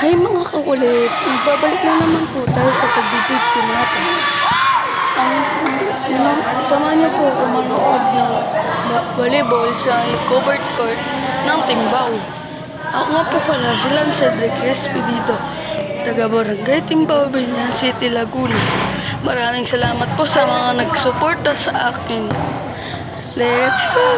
Hay mga kakulit, nagbabalik na naman po tayo sa pagbibidyo natin. Ang samahan niyo po ako manood ng volleyball sa covered court ng Timbao. Ako nga po pala si Cedric Espedito, taga Barangay Timbao, Binyan City, Laguna. Maraming salamat po sa mga nagsuporta sa akin. Let's go!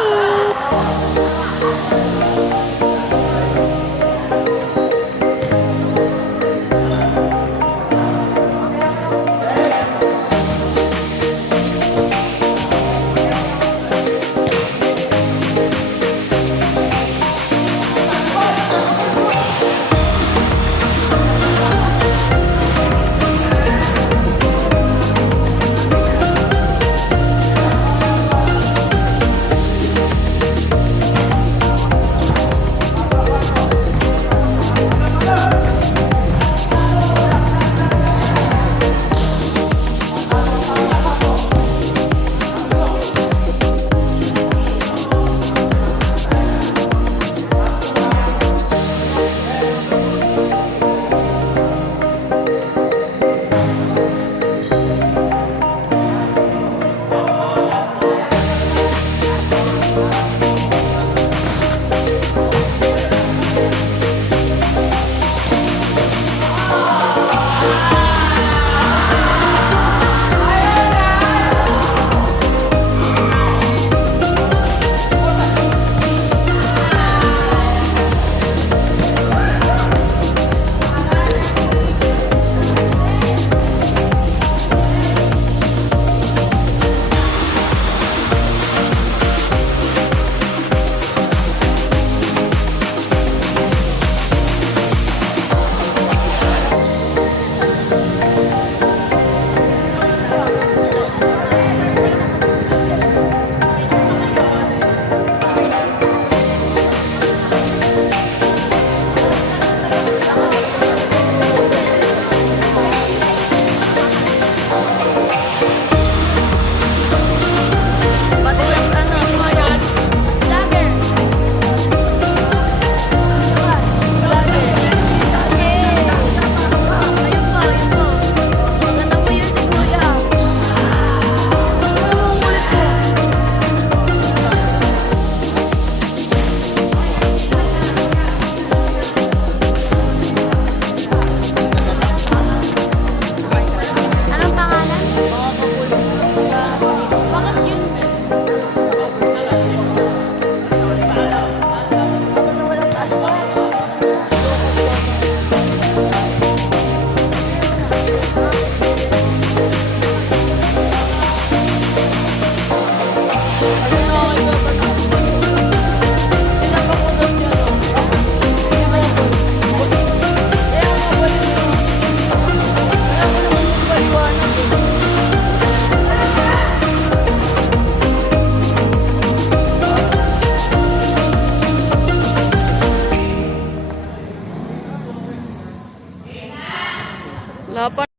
Lapan